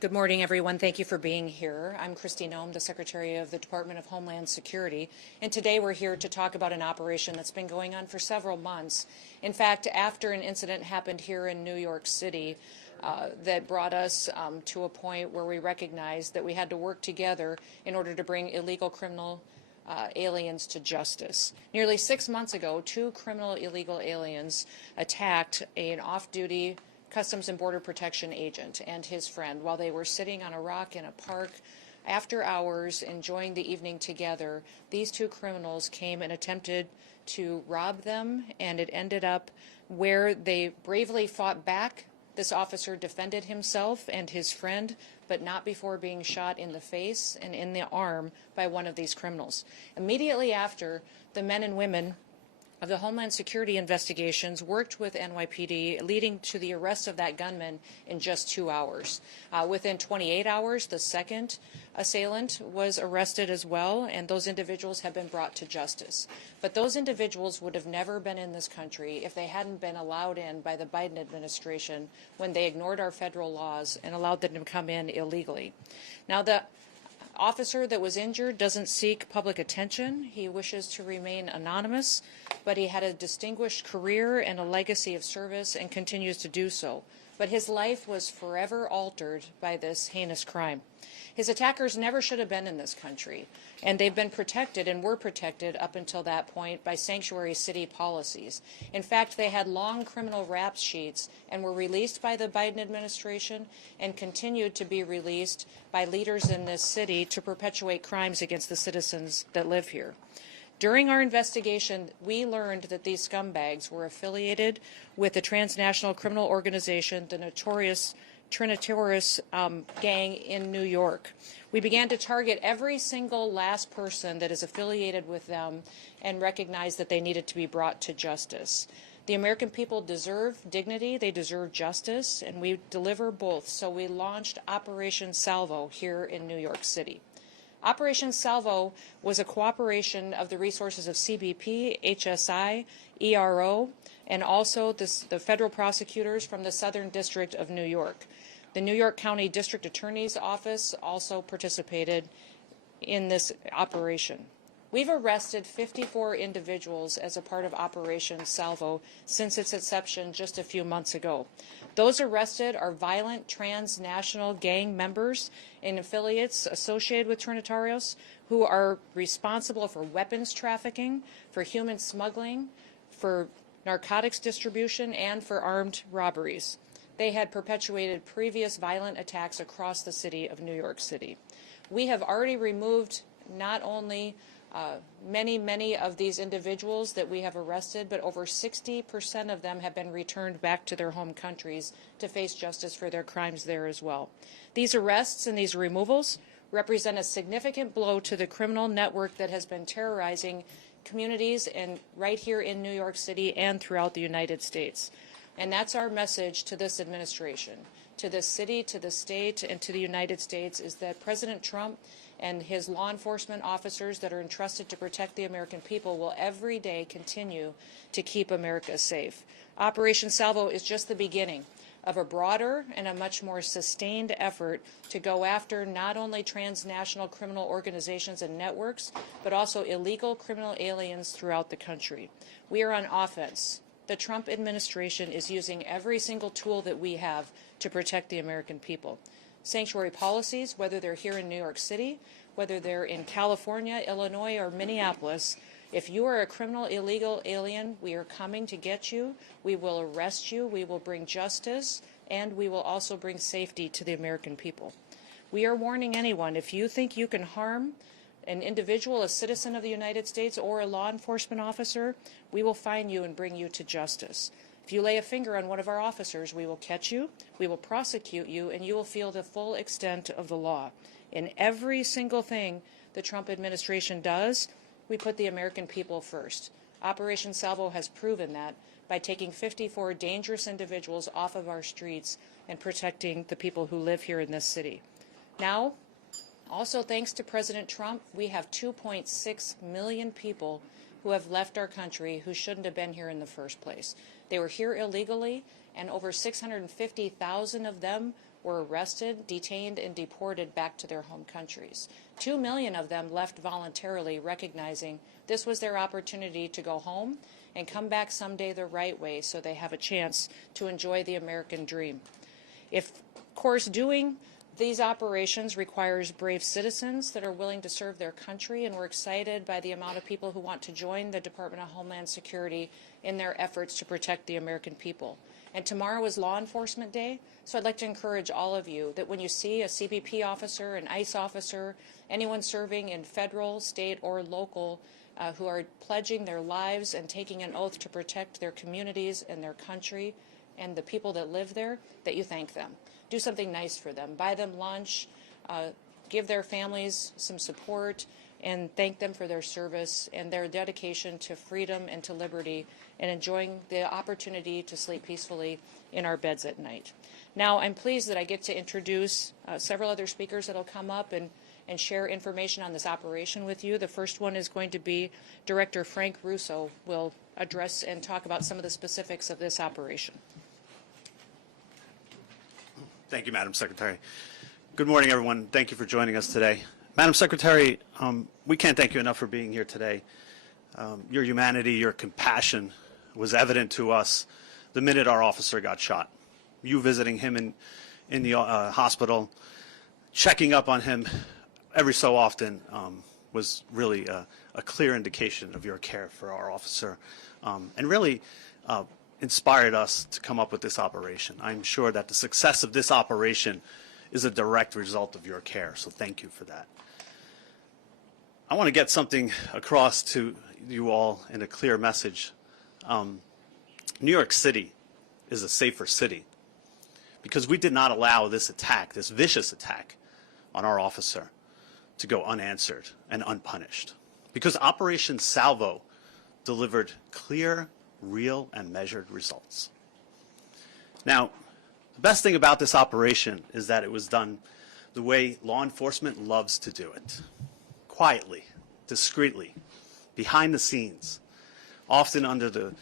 Good morning, everyone. Thank you for being here. I'm Kristi Noem, the Secretary of the Department of Homeland Security, and today we're here to talk about an operation that's been going on for several months. In fact, after an incident happened here in New York City that brought us to a point where we recognized that we had to work together in order to bring illegal criminal aliens to justice. Nearly 6 months ago, two criminal illegal aliens attacked an off-duty Customs and Border Protection agent and his friend while they were sitting on a rock in a park after hours enjoying the evening together. These two criminals came and attempted to rob them, and it ended up where they bravely fought back. This officer defended himself and his friend, but not before being shot in the face and in the arm by one of these criminals. Immediately after, the men and women of the Homeland Security investigations worked with NYPD, leading to the arrest of that gunman in just 2 hours. Within 28 hours, the second assailant was arrested as well, and those individuals have been brought to justice. But those individuals would have never been in this country if they hadn't been allowed in by the Biden administration when they ignored our federal laws and allowed them to come in illegally. Now, the officer that was injured doesn't seek public attention. He wishes to remain anonymous, but he had a distinguished career and a legacy of service and continues to do so. But his life was forever altered by this heinous crime. His attackers never should have been in this country, and they've been protected and were protected up until that point by sanctuary city policies. In fact, they had long criminal rap sheets and were released by the Biden administration and continued to be released by leaders in this city to perpetuate crimes against the citizens that live here. During our investigation, we learned that these scumbags were affiliated with the transnational criminal organization, the notorious Trinitaris gang in New York. We began to target every single last person that is affiliated with them and recognized that they needed to be brought to justice. The American people deserve dignity, they deserve justice, and we deliver both. So we launched Operation Salvo here in New York City. Operation Salvo was a cooperation of the resources of CBP, HSI, ERO, and also the federal prosecutors from the Southern District of New York. The New York County District Attorney's Office also participated in this operation. We've arrested 54 individuals as a part of Operation Salvo since its inception just a few months ago. Those arrested are violent transnational gang members and affiliates associated with Trinitarios who are responsible for weapons trafficking, for human smuggling, for narcotics distribution, and for armed robberies. They had perpetuated previous violent attacks across the city of New York City. We have already removed not only many of these individuals that we have arrested, but over 60% of them have been returned back to their home countries to face justice for their crimes there as well. These arrests and these removals represent a significant blow to the criminal network that has been terrorizing communities right here in New York City and throughout the United States. And that's our message to this administration, to this city, to the state, and to the United States, is that President Trump and his law enforcement officers that are entrusted to protect the American people will every day continue to keep America safe. Operation Salvo is just the beginning of a broader and a much more sustained effort to go after not only transnational criminal organizations and networks, but also illegal criminal aliens throughout the country. We are on offense. The Trump administration is using every single tool that we have to protect the American people. Sanctuary policies, whether they're here in New York City, whether they're in California, Illinois, or Minneapolis, if you are a criminal illegal alien, we are coming to get you. We will arrest you. We will bring justice, and we will also bring safety to the American people. We are warning anyone, if you think you can harm an individual, a citizen of the United States, or a law enforcement officer, we will find you and bring you to justice. If you lay a finger on one of our officers, we will catch you, we will prosecute you, and you will feel the full extent of the law. In every single thing the Trump administration does, we put the American people first. Operation Salvo has proven that by taking 54 dangerous individuals off of our streets and protecting the people who live here in this city. Now, also thanks to President Trump, we have 2.6 million people who have left our country who shouldn't have been here in the first place. They were here illegally, and over 650,000 of them were arrested, detained, and deported back to their home countries. 2 million of them left voluntarily, recognizing this was their opportunity to go home and come back someday the right way so they have a chance to enjoy the American dream. Of course, doing these operations requires brave citizens that are willing to serve their country, and we're excited by the amount of people who want to join the Department of Homeland Security in their efforts to protect the American people. And tomorrow is Law Enforcement Day, so I'd like to encourage all of you that when you see a CBP officer, an ICE officer, anyone serving in federal, state, or local who are pledging their lives and taking an oath to protect their communities and their country and the people that live there, that you thank them. Do something nice for them. Buy them lunch, give their families some support, and thank them for their service and their dedication to freedom and to liberty and enjoying the opportunity to sleep peacefully in our beds at night. Now, I'm pleased that I get to introduce several other speakers that will come up and share information on this operation with you. The first one is going to be Director Frank Russo will address and talk about some of the specifics of this operation. Thank you, Madam Secretary. Good morning, everyone. Thank you for joining us today. Madam Secretary, we can't thank you enough for being here today. Your humanity, your compassion was evident to us the minute our officer got shot. You visiting him in the hospital, checking up on him every so often was really a clear indication of your care for our officer, and really inspired us to come up with this operation. I'm sure that the success of this operation is a direct result of your care, so thank you for that. I want to get something across to you all in a clear message. New York City is a safer city because we did not allow this attack, this vicious attack on our officer, to go unanswered and unpunished. Because Operation Salvo delivered clear, real, and measured results. Now, the best thing about this operation is that it was done the way law enforcement loves to do it. Quietly, discreetly, behind the scenes, often under the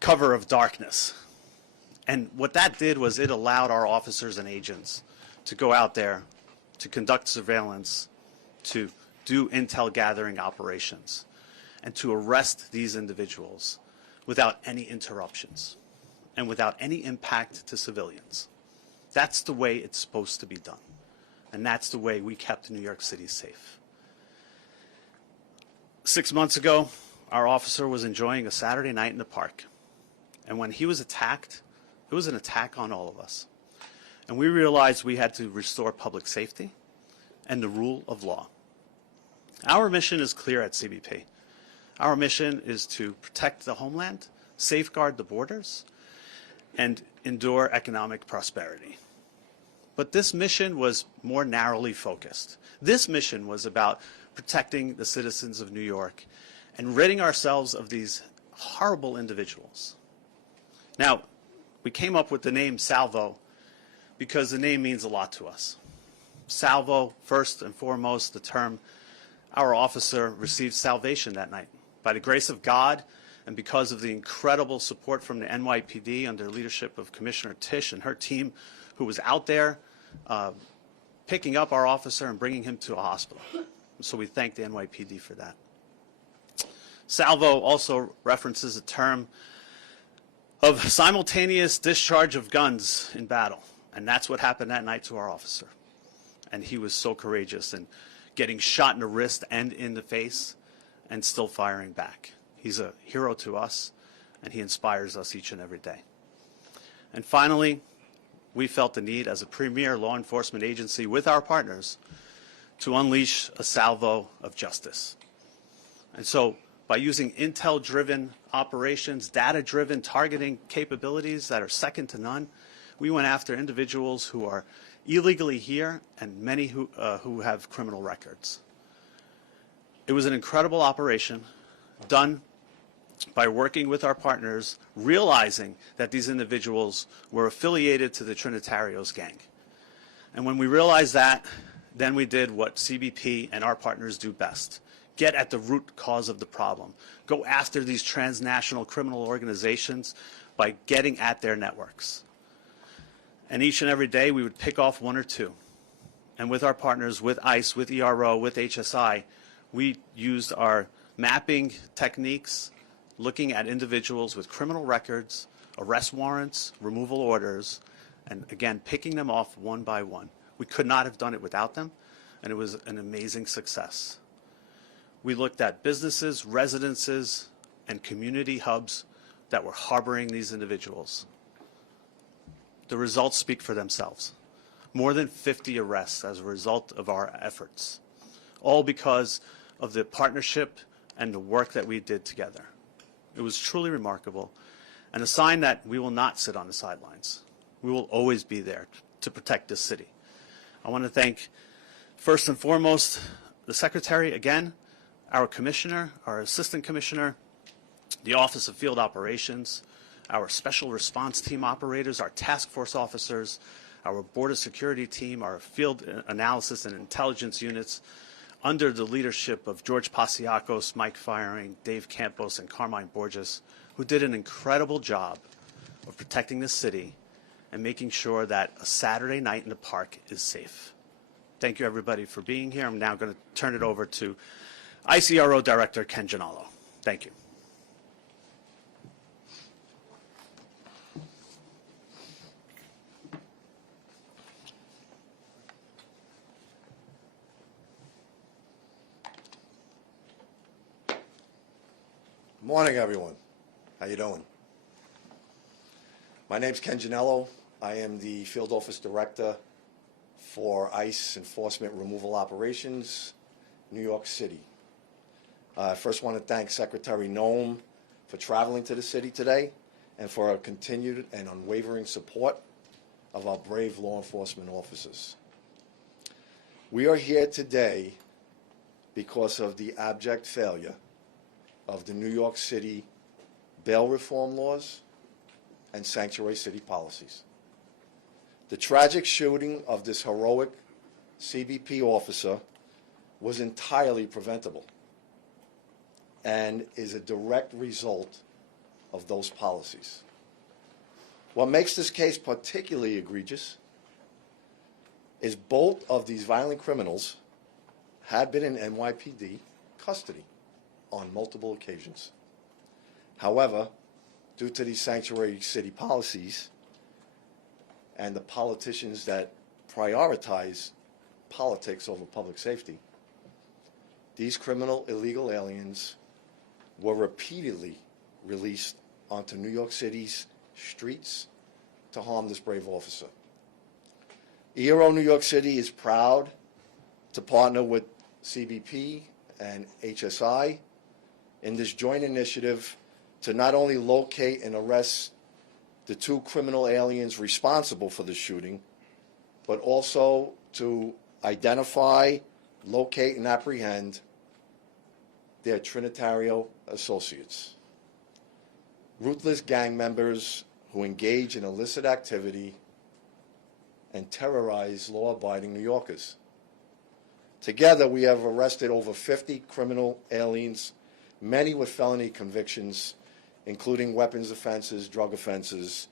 cover of darkness. And what that did was it allowed our officers and agents to go out there, to conduct surveillance, to do intel gathering operations, and to arrest these individuals without any interruptions and without any impact to civilians. That's the way it's supposed to be done. And that's the way we kept New York City safe. 6 months ago, our officer was enjoying a Saturday night in the park. And when he was attacked, it was an attack on all of us. And we realized we had to restore public safety and the rule of law. Our mission is clear at CBP. Our mission is to protect the homeland, safeguard the borders, and endure economic prosperity. But this mission was more narrowly focused. This mission was about protecting the citizens of New York and ridding ourselves of these horrible individuals. Now, we came up with the name Salvo because the name means a lot to us. Salvo, first and foremost, the term our officer received salvation that night. By the grace of God and because of the incredible support from the NYPD under the leadership of Commissioner Tisch and her team, who was out there picking up our officer and bringing him to a hospital. So we thank the NYPD for that. Salvo also references a term of simultaneous discharge of guns in battle. And that's what happened that night to our officer. And he was so courageous in getting shot in the wrist and in the face and still firing back. He's a hero to us, and he inspires us each and every day. And finally, we felt the need as a premier law enforcement agency with our partners to unleash a salvo of justice. And so by using intel-driven operations, data-driven targeting capabilities that are second to none, we went after individuals who are illegally here and many who have criminal records. It was an incredible operation done by working with our partners, realizing that these individuals were affiliated to the Trinitarios gang. And when we realized that, then we did what CBP and our partners do best. Get at the root cause of the problem. Go after these transnational criminal organizations by getting at their networks. And each and every day we would pick off one or two. And with our partners, with ICE, with ERO, with HSI, we used our mapping techniques, looking at individuals with criminal records, arrest warrants, removal orders, and again, picking them off one by one. We could not have done it without them, and it was an amazing success. We looked at businesses, residences, and community hubs that were harboring these individuals. The results speak for themselves. More than 50 arrests as a result of our efforts, all because of the partnership and the work that we did together. It was truly remarkable, and a sign that we will not sit on the sidelines. We will always be there to protect this city. I want to thank, first and foremost, the Secretary, again, our Commissioner, our Assistant Commissioner, the Office of Field Operations, our Special Response Team operators, our task force officers, our Border Security team, our field analysis and intelligence units, under the leadership of George Pasiakos, Mike Firing, Dave Campos, and Carmine Borges, who did an incredible job of protecting the city and making sure that a Saturday night in the park is safe. Thank you, everybody, for being here. I'm now going to turn it over to ICRO Director Ken Gianallo. Thank you. Morning, everyone. How you doing? My name's Ken Gianello. I am the Field Office Director for ICE Enforcement Removal Operations, New York City. I first want to thank Secretary Noem for traveling to the city today and for her continued and unwavering support of our brave law enforcement officers. We are here today because of the abject failure of the New York City bail reform laws and sanctuary city policies. The tragic shooting of this heroic CBP officer was entirely preventable and is a direct result of those policies. What makes this case particularly egregious is both of these violent criminals had been in NYPD custody on multiple occasions. However, due to these sanctuary city policies and the politicians that prioritize politics over public safety, these criminal illegal aliens were repeatedly released onto New York City's streets to harm this brave officer. ERO New York City is proud to partner with CBP and HSI in this joint initiative to not only locate and arrest the two criminal aliens responsible for the shooting, but also to identify, locate, and apprehend their Trinitario associates, ruthless gang members who engage in illicit activity and terrorize law-abiding New Yorkers. Together, we have arrested over 50 criminal aliens, many with felony convictions, including weapons offenses, drug offenses,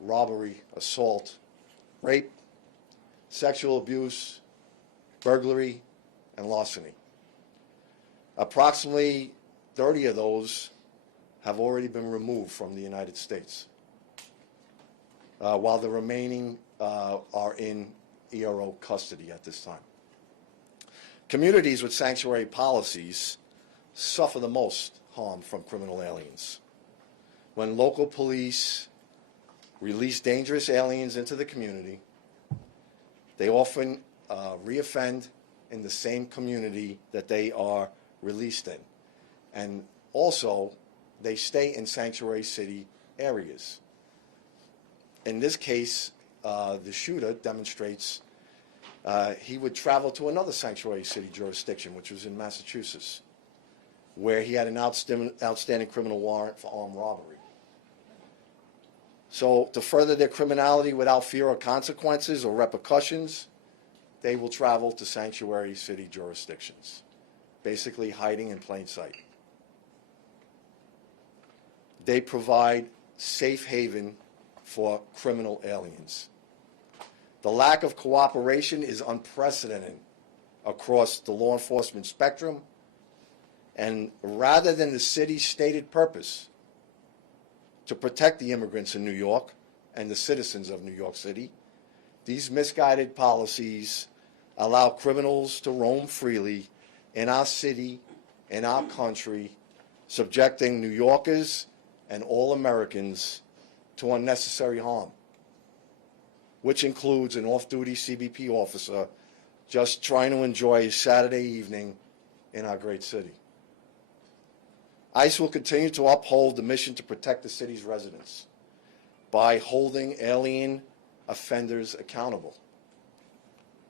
robbery, assault, rape, sexual abuse, burglary, and larceny. Approximately 30 of those have already been removed from the United States, while the remaining are in ERO custody at this time. Communities with sanctuary policies suffer the most harm from criminal aliens. When local police release dangerous aliens into the community, they often reoffend in the same community that they are released in. And also, they stay in sanctuary city areas. In this case, the shooter demonstrates he would travel to another sanctuary city jurisdiction, which was in Massachusetts, where he had an outstanding criminal warrant for armed robbery. So to further their criminality without fear of consequences or repercussions, they will travel to sanctuary city jurisdictions, basically hiding in plain sight. They provide safe haven for criminal aliens. The lack of cooperation is unprecedented across the law enforcement spectrum, and rather than the city's stated purpose to protect the immigrants in New York and the citizens of New York City, these misguided policies allow criminals to roam freely in our city, in our country, subjecting New Yorkers and all Americans to unnecessary harm, which includes an off-duty CBP officer just trying to enjoy his Saturday evening in our great city. ICE will continue to uphold the mission to protect the city's residents by holding alien offenders accountable.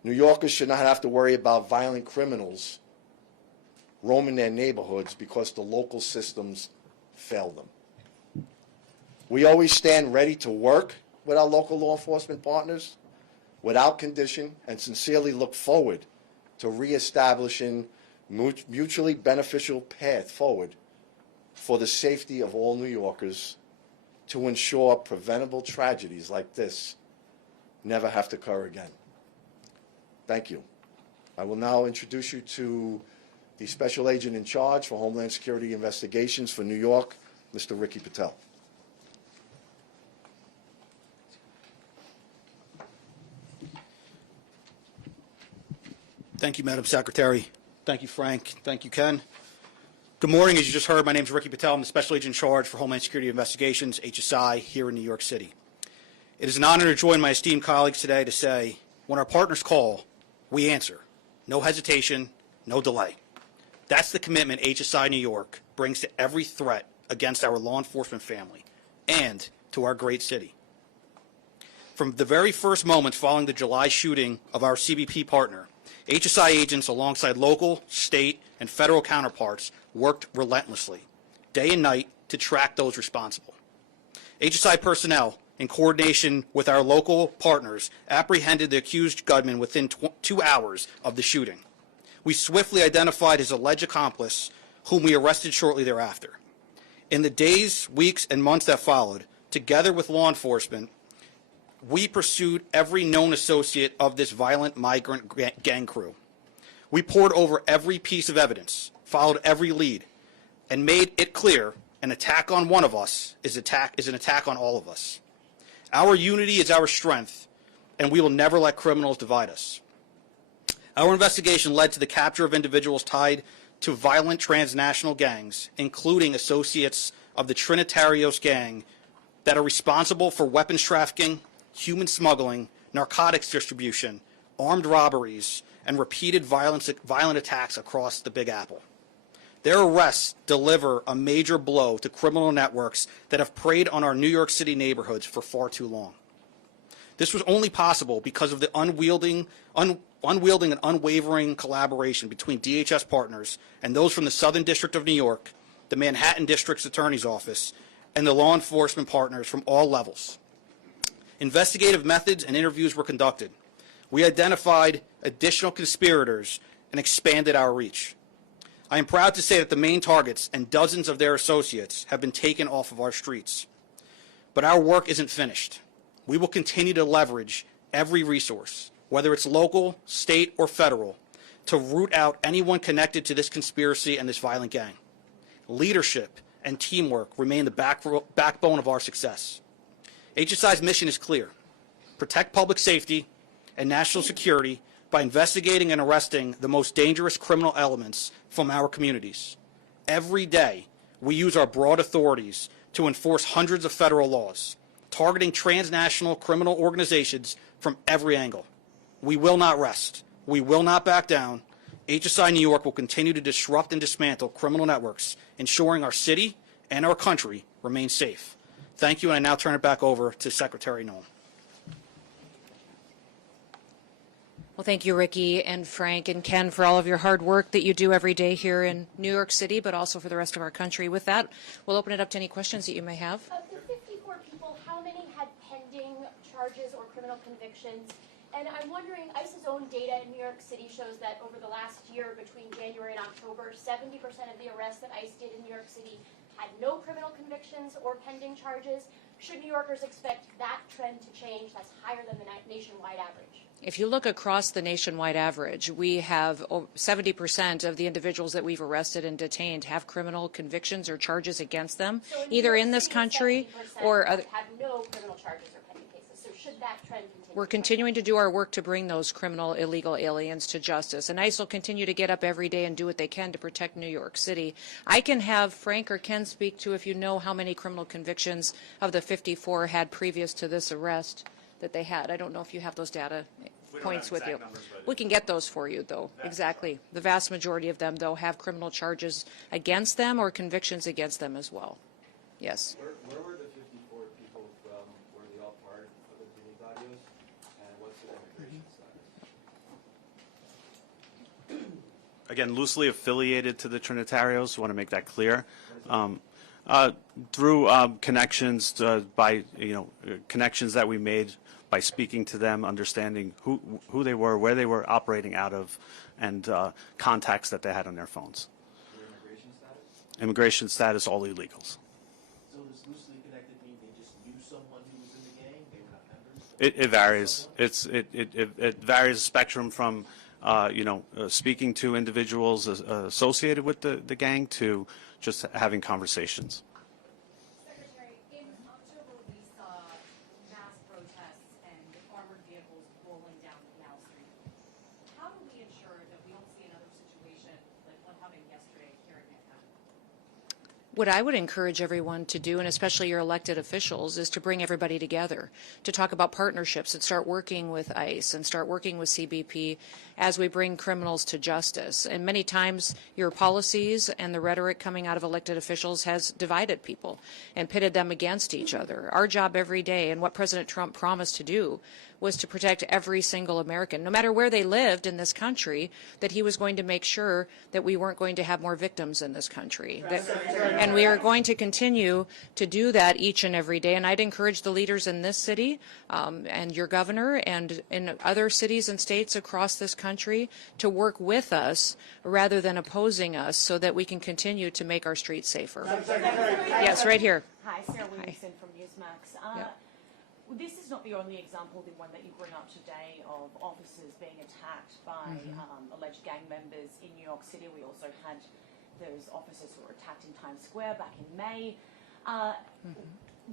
New Yorkers should not have to worry about violent criminals roaming their neighborhoods because the local systems fail them. We always stand ready to work with our local law enforcement partners without condition and sincerely look forward to reestablishing mutually beneficial path forward for the safety of all New Yorkers to ensure preventable tragedies like this never have to occur again. Thank you. I will now introduce you to the Special Agent in Charge for Homeland Security Investigations for New York, Mr. Ricky Patel. Thank you, Madam Secretary. Thank you, Frank. Thank you, Ken. Good morning. As you just heard, my name is Ricky Patel. I'm the Special Agent in Charge for Homeland Security Investigations, HSI, here in New York City. It is an honor to join my esteemed colleagues today to say, when our partners call, we answer. No hesitation, no delay. That's the commitment HSI New York brings to every threat against our law enforcement family and to our great city. From the very first moments following the July shooting of our CBP partner, HSI agents alongside local, state, and federal counterparts worked relentlessly, day and night, to track those responsible. HSI personnel, in coordination with our local partners, apprehended the accused gunman within 2 hours of the shooting. We swiftly identified his alleged accomplice, whom we arrested shortly thereafter. In the days, weeks, and months that followed, together with law enforcement, we pursued every known associate of this violent migrant gang crew. We pored over every piece of evidence, followed every lead, and made it clear an attack on one of us is an attack on all of us. Our unity is our strength, and we will never let criminals divide us. Our investigation led to the capture of individuals tied to violent transnational gangs, including associates of the Trinitarios gang that are responsible for weapons trafficking, human smuggling, narcotics distribution, armed robberies, and repeated violent attacks across the Big Apple. Their arrests deliver a major blow to criminal networks that have preyed on our New York City neighborhoods for far too long. This was only possible because of the unwielding and unwavering collaboration between DHS partners and those from the Southern District of New York, the Manhattan District's Attorney's Office, and the law enforcement partners from all levels. Investigative methods and interviews were conducted. We identified additional conspirators and expanded our reach. I am proud to say that the main targets and dozens of their associates have been taken off of our streets. But our work isn't finished. We will continue to leverage every resource, whether it's local, state, or federal, to root out anyone connected to this conspiracy and this violent gang. Leadership and teamwork remain the backbone of our success. HSI's mission is clear: protect public safety and national security by investigating and arresting the most dangerous criminal elements from our communities. Every day, we use our broad authorities to enforce hundreds of federal laws, targeting transnational criminal organizations from every angle. We will not rest. We will not back down. HSI New York will continue to disrupt and dismantle criminal networks, ensuring our city and our country remain safe. Thank you, and I now turn it back over to Secretary Noem. Well, thank you, Ricky and Frank and Ken, for all of your hard work that you do every day here in New York City, but also for the rest of our country. With that, we'll open it up to any questions that you may have. Of the 54 people, how many had pending charges or criminal convictions? And I'm wondering, ICE's own data in New York City shows that over the last year, between January and October, 70% of the arrests that ICE did in New York City had no criminal convictions or pending charges. Should New Yorkers expect that trend to change? That's higher than the nationwide average. If you look across the nationwide average, we have 70% of the individuals that we've arrested and detained have criminal convictions or charges against them, So either New in York this City, country 70% or other. have no criminal charges or pending cases. So should that trend continue? We're continuing to do our work to bring those criminal illegal aliens to justice. And ICE will continue to get up every day and do what they can to protect New York City. I can have Frank or Ken speak to if you know how many criminal convictions of the 54 had previous to this arrest that they had. I don't know if you have those data points with you. We can get those for you, though. Exactly. The vast majority of them, though, have criminal charges against them or convictions against them as well. Yes. Where were the 54 people from? Were they all part of the Trinitarios? And what's their immigration status? Again, loosely affiliated to the Trinitarios. Want to make that clear. Through connections by connections that we made by speaking to them, understanding who they were, where they were operating out of, and contacts that they had on their phones. Their immigration status? Immigration status, all illegals. So does loosely connected mean they just knew someone who was in the gang? They were not members? It varies. It varies a spectrum from speaking to individuals associated with the gang to just having conversations. Secretary, in October we saw mass protests and armored vehicles rolling down the Canal Street. How do we ensure that we don't see another situation like what happened yesterday here in Manhattan? What I would encourage everyone to do, and especially your elected officials, is to bring everybody together, to talk about partnerships and start working with ICE and start working with CBP as we bring criminals to justice. And many times your policies and the rhetoric coming out of elected officials has divided people and pitted them against each other. Our job every day, and what President Trump promised to do, was to protect every single American, no matter where they lived in this country, that he was going to make sure that we weren't going to have more victims in this country. And we are going to continue to do that each and every day. And I'd encourage the leaders in this city and your governor and in other cities and states across this country to work with us rather than opposing us so that we can continue to make our streets safer. Yes, right here. Hi, Sarah Williamson from Newsmax. This is not the only example, the one that you bring up today, of officers being attacked by alleged gang members in New York City. We also had those officers who were attacked in Times Square back in May.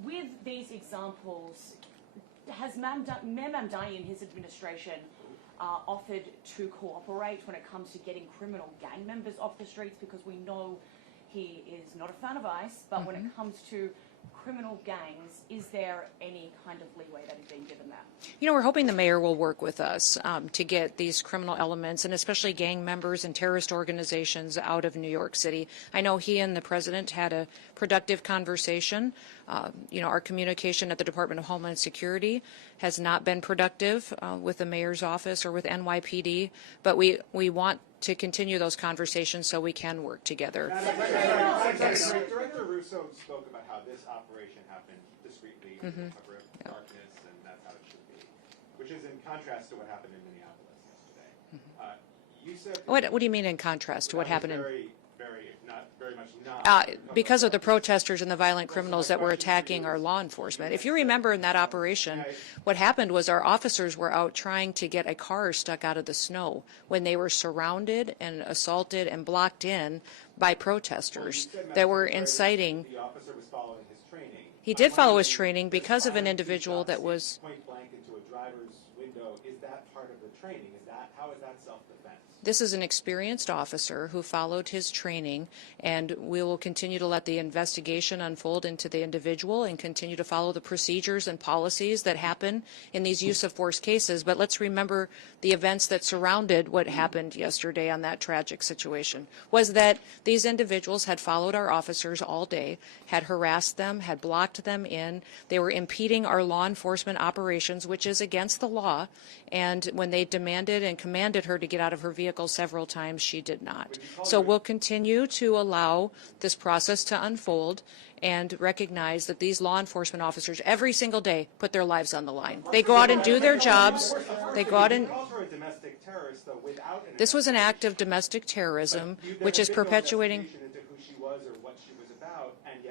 With these examples, has Mayor Mamdani and his administration offered to cooperate when it comes to getting criminal gang members off the streets? Because we know he is not a fan of ICE, but when it comes to criminal gangs, is there any kind of leeway that is being given that? You know, we're hoping the mayor will work with us to get these criminal elements and especially gang members and terrorist organizations out of New York City. I know he and the president had a productive conversation. Our communication at the Department of Homeland Security has not been productive with the mayor's office or with NYPD, but we want to continue those conversations so we can work together. Yes. Director Russo spoke about how this operation happened discreetly in the cover of darkness, and that's how it should be, which is in contrast to what happened in Minneapolis yesterday. You said What do you mean in contrast to what happened in? Very much not. Because of the protesters and the violent criminals that were attacking our law enforcement. If you remember in that operation, what happened was our officers were out trying to get a car stuck out of the snow when they were surrounded and assaulted and blocked in by protesters that were inciting. The officer was following his training. He did follow his training because of an individual that was. Point blank into a driver's window. Is that part of the training? How is that self-defense? This is an experienced officer who followed his training, and we will continue to let the investigation unfold into the individual and continue to follow the procedures and policies that happen in these use of force cases. But let's remember the events that surrounded what happened yesterday on that tragic situation was that these individuals had followed our officers all day, had harassed them, had blocked them in. They were impeding our law enforcement operations, which is against the law. And when they demanded and commanded her to get out of her vehicle several times, she did not. So we'll continue to allow this process to unfold and recognize that these law enforcement officers every single day put their lives on the line. They go out and do their jobs. They go out and. This was an act of domestic terrorism, which is perpetuating. Into who she was or what she was about, and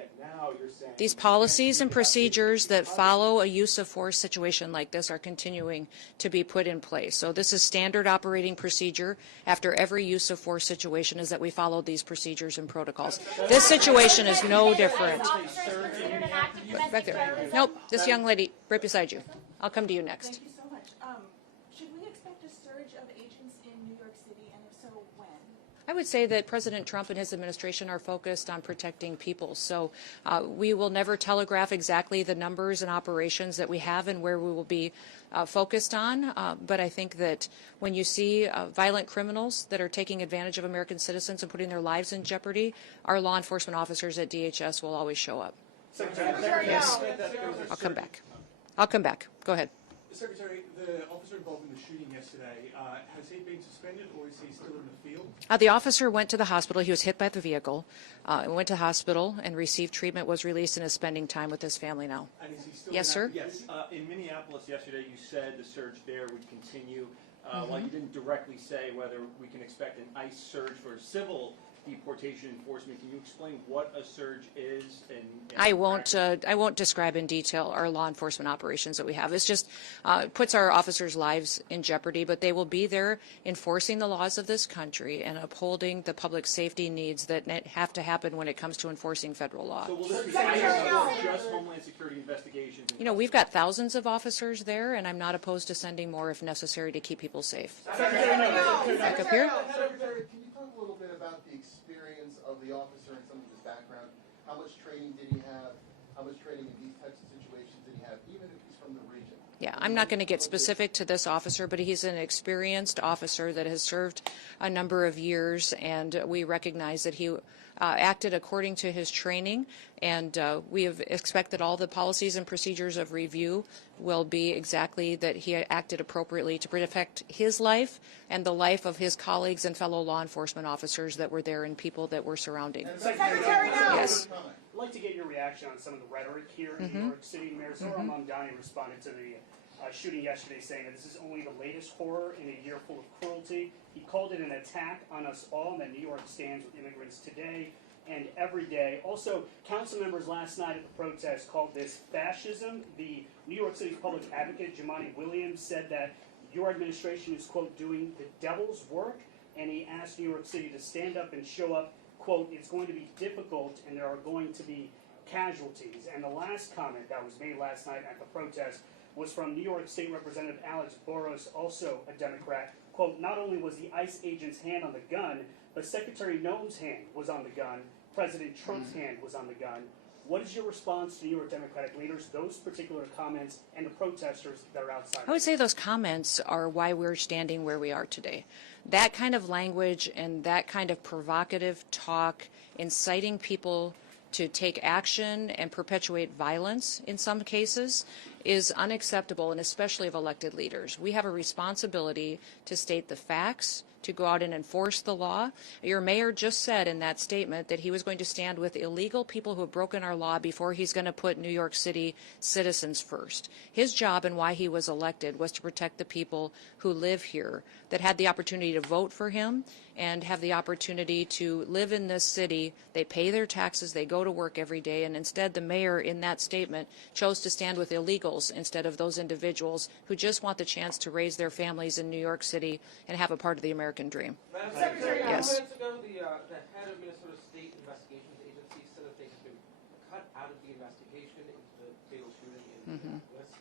These policies and procedures that follow a use of force situation like this are continuing to be put in place. So this is standard operating procedure after every use of force situation, is that we follow these procedures and protocols. This situation is no different. Back there. Nope, this young lady right beside you. I'll come to you next. Thank you so much. Should we expect a surge of agents in New York City, and if so, when? I would say that President Trump and his administration are focused on protecting people. So we will never telegraph exactly the numbers and operations that we have and where we will be focused on. But I think that when you see violent criminals that are taking advantage of American citizens and putting their lives in jeopardy, our law enforcement officers at DHS will always show up. Yes. I'll come back. I'll come back. Go ahead. Secretary, the officer involved in the shooting yesterday, has he been suspended or is he still in the field? The officer went to the hospital. He was hit by the vehicle, went to the hospital and received treatment, was released, and is spending time with his family now. And is he still Yes, sir? Yes, in Minneapolis yesterday, you said the surge there would continue. While you didn't directly say whether we can expect an ICE surge for civil deportation enforcement, can you explain what a surge is? I won't describe in detail our law enforcement operations that we have. It's just puts our officers' lives in jeopardy, but they will be there enforcing the laws of this country and upholding the public safety needs that have to happen when it comes to enforcing federal law. So will this be just Homeland Security investigations? You know, we've got thousands of officers there, and I'm not opposed to sending more if necessary to keep people safe. Back up here. Secretary, can you talk a little bit about the experience of the officer and some of his background? How much training did he have? How much training in these types of situations did he have, even if he's from the region? Yeah, I'm not going to get specific to this officer, but he's an experienced officer that has served a number of years, and we recognize that he acted according to his training, and we have expected all the policies and procedures of review will be exactly that he acted appropriately to protect his life and the life of his colleagues and fellow law enforcement officers that were there and people that were surrounding. Yes. I'd like to get your reaction on some of the rhetoric here in New York City. Mayor Zohar Mamdani responded to the shooting yesterday saying that this is only the latest horror in a year full of cruelty. He called it an attack on us all, and that New York stands with immigrants today and every day. Also, council members last night at the protest called this fascism. The New York City public advocate, Jumaane Williams, said that your administration is, quote, doing the devil's work, and he asked New York City to stand up and show up. Quote, it's going to be difficult and there are going to be casualties. And the last comment that was made last night at the protest was from New York State Representative Alex Boros, also a Democrat. Quote, not only was the ICE agent's hand on the gun, but Secretary Noem's hand was on the gun. President Trump's hand was on the gun. What is your response to New York Democratic leaders, those particular comments, and the protesters that are outside? I would say those comments are why we're standing where we are today. That kind of language and that kind of provocative talk, inciting people to take action and perpetuate violence in some cases, is unacceptable, and especially of elected leaders. We have a responsibility to state the facts, to go out and enforce the law. Your mayor just said in that statement that he was going to stand with illegal people who have broken our law before he's going to put New York City citizens first. His job and why he was elected was to protect the people who live here, that had the opportunity to vote for him and have the opportunity to live in this city. They pay their taxes, they go to work every day, and instead the mayor in that statement chose to stand with illegals instead of those individuals who just want the chance to raise their families in New York City and have a part of the American dream. Madam Secretary, yes. minutes ago, the head of Minnesota State Investigations Agency said that they have been cut out of the investigation into the fatal shooting in Minneapolis.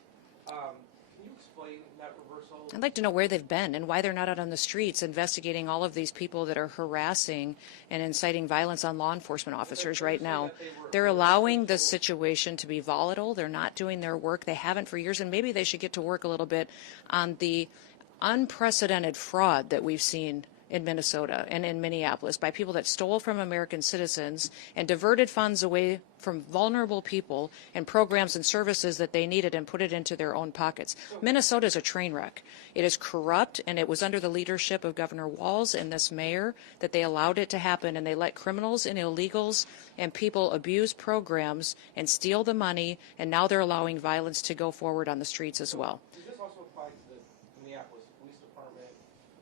Can you explain that reversal? I'd like to know where they've been and why they're not out on the streets investigating all of these people that are harassing and inciting violence on law enforcement officers right now. They're allowing the situation to be volatile. They're not doing their work. They haven't for years, and maybe they should get to work a little bit on the unprecedented fraud that we've seen in Minnesota and in Minneapolis by people that stole from American citizens and diverted funds away from vulnerable people and programs and services that they needed and put it into their own pockets. Minnesota is a train wreck. It is corrupt, and it was under the leadership of Governor Walz and this mayor that they allowed it to happen, and they let criminals and illegals and people abuse programs and steal the money, and now they're allowing violence to go forward on the streets as well. Does this also apply to the Minneapolis Police Department,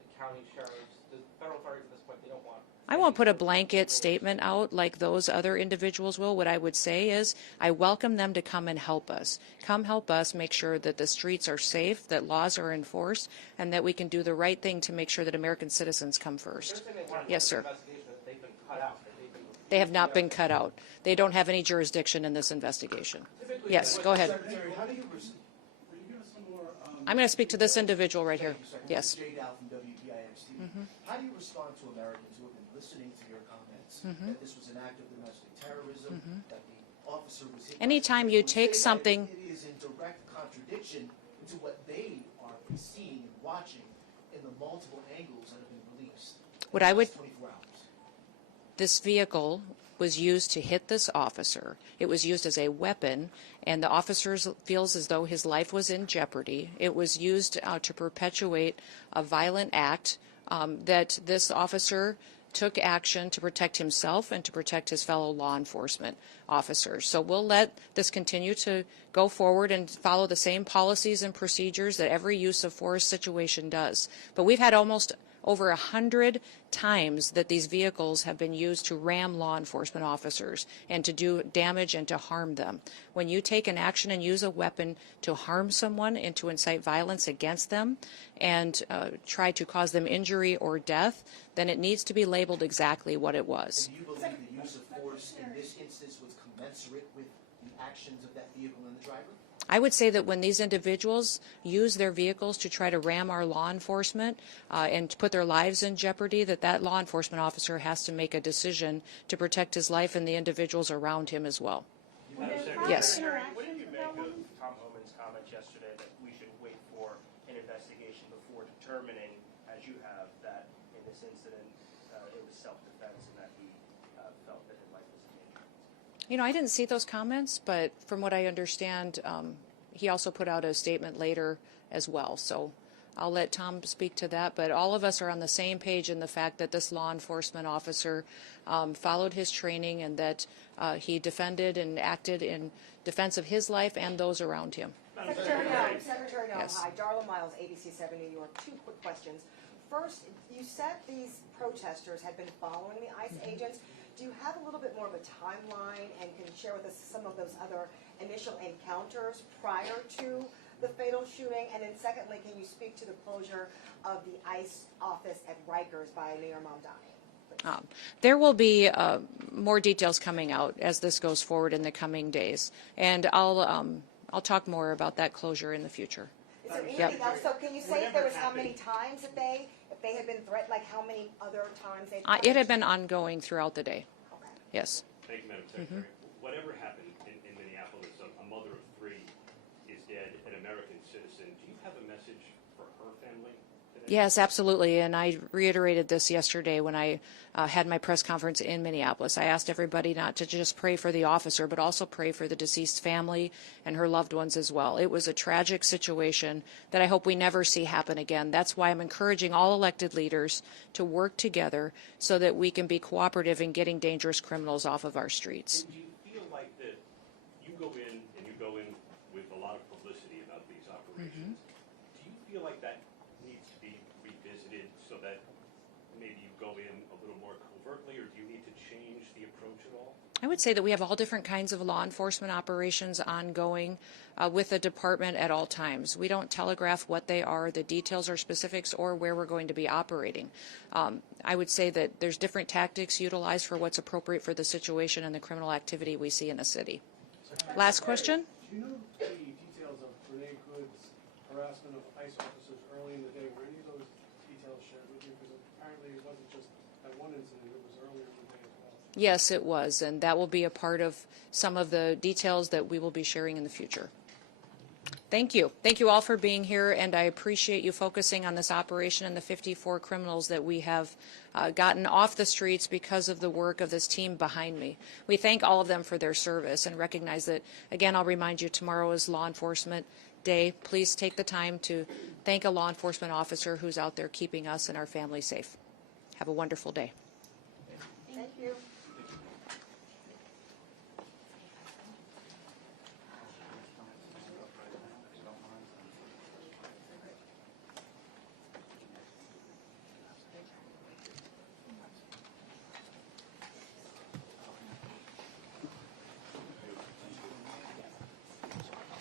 the county sheriffs, the federal authorities at this point? They don't want I won't put a blanket statement out like those other individuals will. What I would say is I welcome them to come and help us. Come help us make sure that the streets are safe, that laws are enforced, and that we can do the right thing to make sure that American citizens come first. Yes, sir. They have not been cut out. They don't have any jurisdiction in this investigation. Yes, go ahead. I'm going to speak to this individual right here. Yes. How do you respond to Americans who have been listening to your comments that this was an act of domestic terrorism, that the officer was hit? Anytime you take something, it is in direct contradiction to what they are seeing and watching in the multiple angles that have been released. What I would, 24 hours. this vehicle was used to hit this officer. It was used as a weapon, and the officer feels as though his life was in jeopardy. It was used to perpetuate a violent act that this officer took action to protect himself and to protect his fellow law enforcement officers. So we'll let this continue to go forward and follow the same policies and procedures that every use of force situation does. But we've had almost over 100 times that these vehicles have been used to ram law enforcement officers and to do damage and to harm them. When you take an action and use a weapon to harm someone and to incite violence against them and try to cause them injury or death, then it needs to be labeled exactly what it was. Do you believe the use of force in this instance was commensurate with the actions of that vehicle and the driver? I would say that when these individuals use their vehicles to try to ram our law enforcement and put their lives in jeopardy, that law enforcement officer has to make a decision to protect his life and the individuals around him as well. Yes. What did you make of Tom Homan's comment yesterday that we should wait for an investigation before determining, as you have, that in this incident it was self-defense and that he felt that his life was in danger? You know, I didn't see those comments, but from what I understand, he also put out a statement later as well. So I'll let Tom speak to that. But all of us are on the same page in the fact that this law enforcement officer followed his training and that he defended and acted in defense of his life and those around him. Secretary Noem, Yes. hi. Darla Miles, ABC 7 New York. Two quick questions. First, you said these protesters had been following the ICE agents. Do you have a little bit more of a timeline and can you share with us some of those other initial encounters prior to the fatal shooting? And then secondly, can you speak to the closure of the ICE office at Rikers by Mayor Mamdani? There will be more details coming out as this goes forward in the coming days, and I'll talk more about that closure in the future. Is there anything else? So can you say if there was how many times that if they had been threatened, like how many other times they? It had been ongoing throughout the day. Okay. Yes. Thank you, Madam Secretary. Whatever happened in Minneapolis, a mother of three is dead, an American citizen. Do you have a message for her family today? Yes, absolutely. And I reiterated this yesterday when I had my press conference in Minneapolis. I asked everybody not to just pray for the officer, but also pray for the deceased family and her loved ones as well. It was a tragic situation that I hope we never see happen again. That's why I'm encouraging all elected leaders to work together so that we can be cooperative in getting dangerous criminals off of our streets. And do you feel like that you go in with a lot of publicity about these operations? Do you feel like that needs to be revisited so that maybe you go in a little more covertly, or do you need to change the approach at all? I would say that we have all different kinds of law enforcement operations ongoing with the department at all times. We don't telegraph what they are, the details or specifics, or where we're going to be operating. I would say that there's different tactics utilized for what's appropriate for the situation and the criminal activity we see in a city. Last question? Do you know the details of Renee Good's harassment of ICE officers early in the day? Were any of those details shared with you? Because apparently it wasn't just that one incident, it was earlier in the day as well. Yes, it was, and that will be a part of some of the details that we will be sharing in the future. Thank you. Thank you all for being here, and I appreciate you focusing on this operation and the 54 criminals that we have gotten off the streets because of the work of this team behind me. We thank all of them for their service and recognize that, again, I'll remind you, tomorrow is Law Enforcement Day. Please take the time to thank a law enforcement officer who's out there keeping us and our families safe. Have a wonderful day.